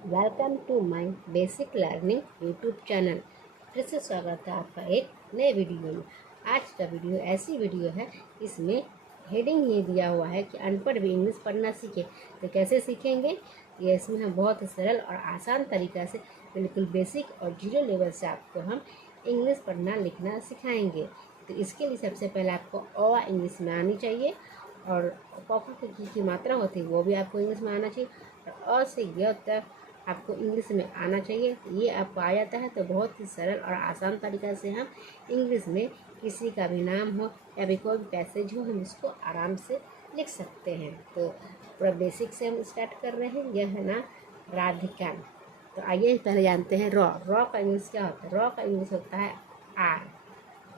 Welcome to my basic learning YouTube channel. फिर से स्वागत है आपका एक नए वीडियो में। आज का वीडियो ऐसी वीडियो है, इसमें हेडिंग ये दिया हुआ है कि अनपढ़ भी इंग्लिश पढ़ना सीखे। तो कैसे सीखेंगे? ये इसमें हम बहुत ही सरल और आसान तरीक़ा से बिल्कुल बेसिक और जीरो लेवल से आपको हम इंग्लिश पढ़ना लिखना सिखाएंगे। तो इसके लिए सबसे पहले आपको अ इंग्लिश में आनी चाहिए, और पॉपू की मात्रा होती है वो भी आपको इंग्लिश में आना चाहिए, और अ से य तक आपको इंग्लिश में आना चाहिए। ये आपको आ जाता है तो बहुत ही सरल और आसान तरीक़ा से हम इंग्लिश में किसी का भी नाम हो या भी कोई भी पैसेज हो, हम उसको आराम से लिख सकते हैं। तो पूरा बेसिक से हम स्टार्ट कर रहे हैं। यह है ना राधिका। तो आइए पहले जानते हैं रॉ का इंग्लिश क्या होता है। रॉ का इंग्लिश होता है आर,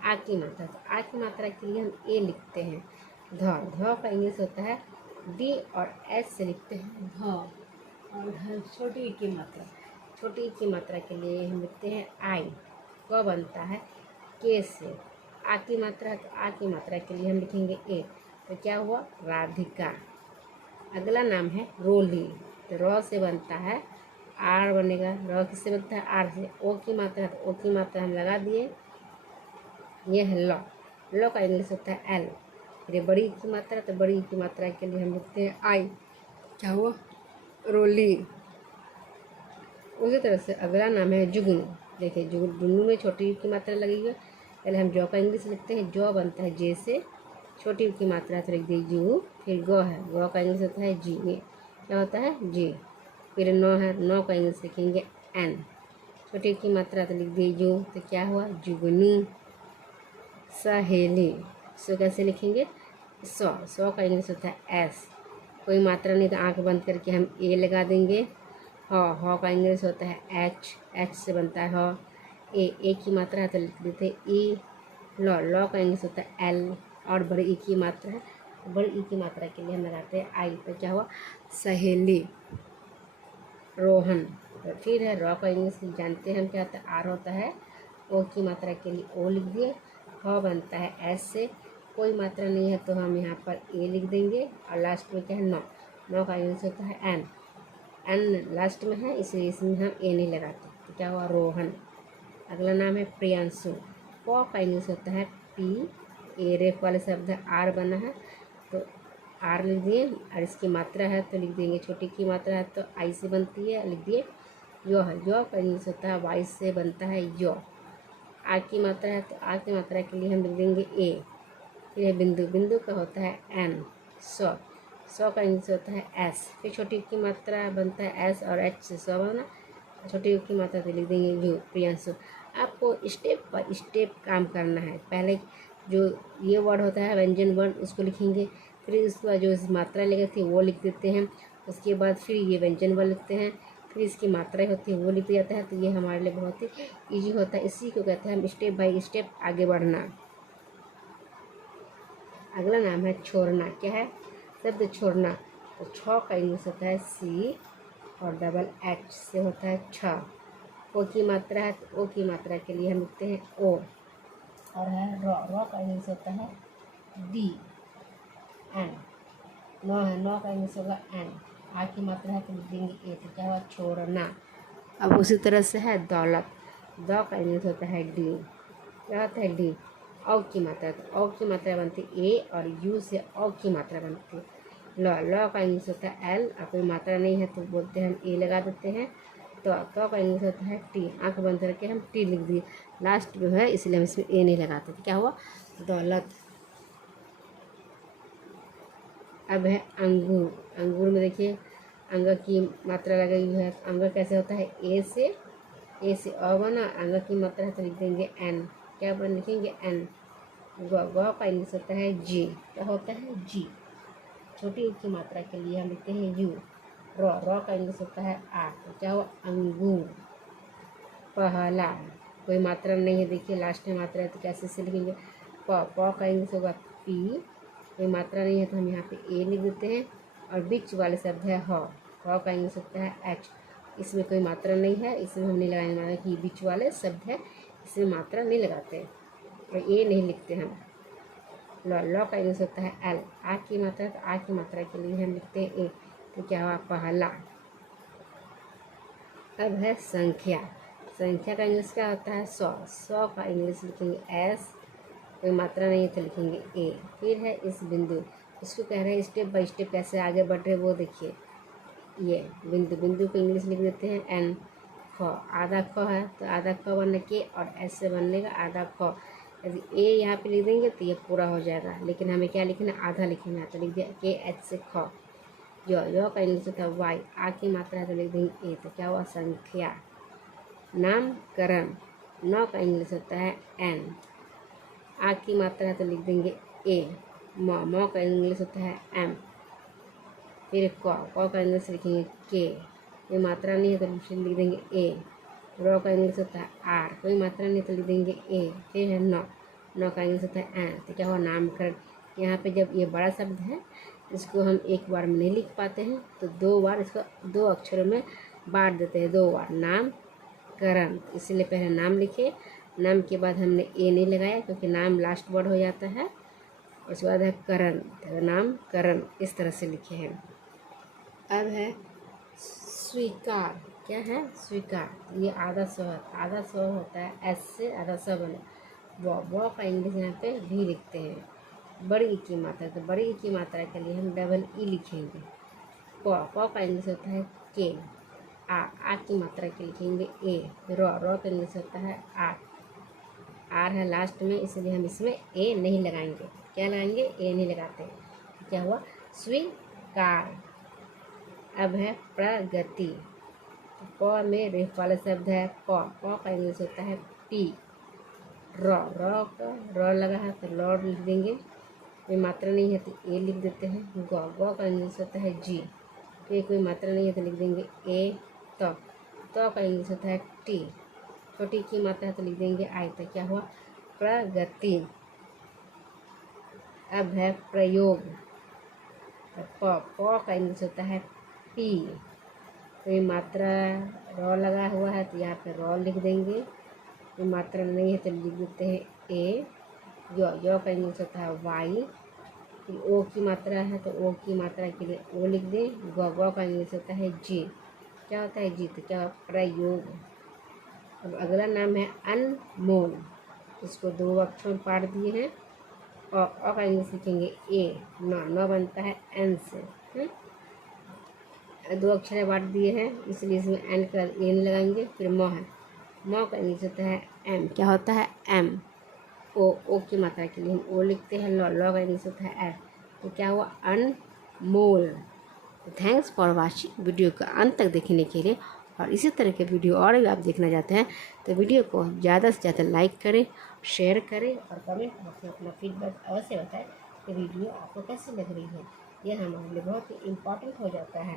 आ की मात्रा। तो आ की मात्रा के लिए हम ए लिखते हैं। ध का इंग्लिश होता है डी, और एस से लिखते हैं ध। और छोटी ई की मात्रा, छोटी ई की मात्रा के लिए हम लिखते हैं आई। क बनता है के से। आ की मात्रा, तो आ की मात्रा के लिए हम लिखेंगे ए। तो क्या हुआ? राधिका। अगला नाम है रोली। तो रॉ से बनता है आर बनेगा। रॉ किससे बनता है? आर से। ओ की मात्रा, तो ओ की मात्रा हम लगा दिए। ये है लॉ का इंग्लिश होता है एल। फिर ये बड़ी की मात्रा, तो बड़ी की मात्रा के लिए हम लिखते हैं आई। क्या हुआ? रोली। उसी तरह से अगला नाम है जुगनू। देखिए जुगनू में छोटी यू की मात्रा लगेगी। पहले हम जौ का इंग्लिश लिखते हैं। जौ बनता है जे से। छोटी यू की मात्रा तो लिख दी जू। फिर गौ है, गौ का इंग्लिश होता है जी। ये क्या होता है? जी। फिर नौ है, नौ का इंग्लिश लिखेंगे एन। छोटी यू की मात्रा तो लिख दी जू। तो क्या हुआ? जुगनू। सहेली। सो कैसे लिखेंगे? सौ का इंग्लिश होता है एस। कोई मात्रा नहीं तो आंख बंद करके हम ए लगा देंगे। ह का इंग्लिश होता है एच से बनता है ह। ए की मात्रा है तो लिख देते हैं ई। लॉ का इंग्लिश होता है एल, और बड़ी ई की मात्रा है, बड़ी ई की मात्रा के लिए हम लगाते हैं आई। तो क्या हुआ? सहेली। रोहन। तो फिर है रॉ का इंग्लिश जानते हैं हम क्या होता है? आर होता है। ओ की मात्रा के लिए ओ लिख दिए। ह बनता है एस से। कोई मात्रा नहीं है तो हम यहाँ पर ए लिख देंगे। और लास्ट में क्या है? नौ का इंग्लिश होता है एन लास्ट में है, इसलिए इसमें हम ए नहीं लगाते। तो क्या हुआ? रोहन। अगला नाम है प्रियांशु। प का इंग्लिश होता है पी। ए रेफ वाले शब्द है, आर बना है तो आर लिख दिए। और इसकी मात्रा है तो लिख देंगे, छोटी की मात्रा है तो आई से बनती है, लिख दिए यो है। यो का इंग्लिश होता है वाई से बनता है यो। आ की मात्रा है तो आ की मात्रा के लिए हम लिख देंगे ए। फिर बिंदु, बिंदु का होता है एन। सौ का इंग्लिश होता है एस। फिर छोटी की मात्रा बनता है एस, और एच से सौ बना। छोटी की मात्रा तो लिख देंगे यू। प्रियांशु। आपको स्टेप बाय स्टेप काम करना है। पहले जो ये वर्ड होता है व्यंजन वर्ड, उसको लिखेंगे। फिर उसके बाद जो मात्रा लेकर थी वो लिख देते हैं। उसके बाद फिर ये व्यंजन वर्ड लिखते हैं। फिर इसकी मात्रा होती है वो लिख दिया जाता है। तो ये हमारे लिए बहुत ही ईजी होता है। इसी को कहते हैं हम स्टेप बाय स्टेप आगे बढ़ना। अगला नाम है छोड़ना। क्या है? शब्द छोड़ना। तो छ का इंग्लिश होता है सी, और डबल एच से होता है छ। ओ की मात्रा है तो ओ की मात्रा के लिए हम लिखते हैं ओ। और है रॉ का इंग्लिश होता है डी एन। नौ का इंग्लिश होगा एन। आ की मात्रा है तो लिख देंगे ए। तो क्या हुआ? छोड़ना। अब उसी तरह से है दौलत। द का इंग्लिश होता है डी। क्या होता है? डी। औ की मात्रा, तो औ की मात्रा बनती है ए, और यू से औ की मात्रा बनती है लॉ का इंग्लिश होता है एल, और कोई मात्रा नहीं है तो बोलते हैं हम ए लगा देते हैं। तो का इंग्लिश होता है टी। आंख बंद करके हम टी लिख दिए, लास्ट में है इसलिए हम इसमें ए नहीं लगाते। तो क्या हुआ? दौलत। अब है अंगूर। अंगूर में देखिए अंग की मात्रा लगी हुई है। अंग कैसे होता है? ए से अ बना, अंग की मात्रा है तो लिख देंगे एन। क्या बन लिखेंगे? एन। ग का इंग्लिश होता है जी। क्या होता है? जी। छोटी की मात्रा के लिए हम लिखते हैं यू। रॉ का इंग्लिश होता है आ। तो क्या हुआ? अंगूर। पहला। कोई मात्रा नहीं है, देखिए लास्ट में मात्रा है तो कैसे से लिखेंगे? प का इंग्लिश होगा पी। कोई मात्रा नहीं है तो हम यहाँ पे ए लिख देते हैं। और बीच वाले शब्द है ह का इंग्लिश होता है एच। इसमें कोई मात्रा नहीं है, इसमें हम नहीं लगाने वाले कि बीच वाले शब्द है, इसमें मात्रा नहीं लगाते और ए नहीं लिखते हम। लॉ का इंग्लिश होता है एल। आ की मात्रा, तो आ की मात्रा के लिए हम लिखते हैं ए। तो क्या हुआ? पहला। अब है संख्या। संख्या का इंग्लिश क्या होता है? 100। 100 का इंग्लिश लिखेंगे एस, कोई मात्रा नहीं है तो लिखेंगे ए। फिर है इस बिंदु, इसको कह रहे हैं स्टेप बाय स्टेप कैसे आगे बढ़ रहे वो देखिए। ये बिंदु, बिंदु को इंग्लिश लिख देते हैं एन। ख, आधा ख है तो आधा ख बनने के और एस से बनने का आधा ख। यदि ए यहाँ पे लिख देंगे तो ये पूरा हो जाएगा, लेकिन हमें क्या लिखना है? आधा लिखना है, तो लिख दिया के एच से ख। यो का इंग्लिश होता है वाई, आ की मात्रा है तो लिख देंगे ए, तो क्या हुआ? संख्या। नामकरण, नौ का इंग्लिश होता है एन, आ की मात्रा है तो लिख देंगे ए। म का इंग्लिश होता है एम। फिर क का इंग्लिश लिखेंगे के, कोई मात्रा नहीं है तो लिख देंगे ए। र का इंग्लिश होता है आर, कोई मात्रा नहीं तो लिख देंगे ए। फिर है नौ का इंग्लिश होता है एन, तो क्या हुआ? नामकरण। यहाँ पे जब ये बड़ा शब्द है इसको हम एक बार में नहीं लिख पाते हैं तो 2 बार इसको 2 अक्षरों में बांट देते हैं, 2 बार। नामकरण, इसलिए पहले नाम लिखे, नाम के बाद हमने ए नहीं लगाया क्योंकि नाम लास्ट वर्ड हो जाता है। और उसके बाद है करण, तो नामकरण, इस तरह से लिखे हैं। अब है स्वीकार। क्या है? स्वीकार। ये आधा स्व है, आधा स्व होता है एस से आधा स्व बने। व का इंग्लिश यहाँ पे भी लिखते हैं। बड़ी ई की मात्रा, तो बड़ी ई की मात्रा के लिए हम डबल ई लिखेंगे। प का इंग्लिश होता है के। आ की मात्रा के लिखेंगे ए। र का इंग्लिश होता है आर है लास्ट में, इसलिए हम इसमें ए नहीं लगाएंगे। क्या लगाएंगे? ए नहीं लगाते। क्या हुआ? स्वीकार। अब है प्रगति। प में रेफ वाला शब्द है प का इंग्लिश होता है पी। र लगा है तो लॉर्ड लिख देंगे, कोई मात्रा नहीं है तो ए लिख देते हैं। ग का इंग्लिश होता है जी, फिर कोई मात्रा नहीं है तो लिख देंगे ए। तो का इंग्लिश होता है टी, छोटी की मात्रा है तो लिख देंगे आई। तो क्या हुआ? प्रगति। अब है प्रयोग। तो प का इंग्लिश होता है पी, कोई मात्रा र लगा हुआ है तो यहाँ पे र लिख देंगे, कोई मात्रा नहीं है तो लिख देते हैं ए। यो का इंग्लिश होता है वाई, फिर ओ की मात्रा है तो ओ की मात्रा के लिए ओ लिख दें। ग का इंग्लिश होता है जी। क्या होता है? जी। तो क्या? प्रयोग। अब अगला नाम है अनमोल, इसको 2 अक्षर में पाट दिए हैं। और का इंग्लिश लिखेंगे ए। न बनता है एन से। 2 अक्षर बांट दिए हैं इसलिए इसमें एन का ए नहीं लगाएंगे। फिर है, म का इंग्लिश होता है एम। क्या होता है? एम। ओ की मात्रा के लिए हम ओ लिखते हैं। ल का इंग्लिश होता है एफ। तो क्या हुआ? Anmol. Thanks for watching. Video का अंत तक देखने के लिए, और इसी तरह के वीडियो और भी आप देखना चाहते हैं तो वीडियो को ज़्यादा से ज़्यादा लाइक करें, शेयर करें और कमेंट बॉक्स में अपना फीडबैक अवश्य बताएं कि वीडियो आपको कैसी लग रही है। यह हमारे लिए बहुत ही इम्पोर्टेंट हो जाता है।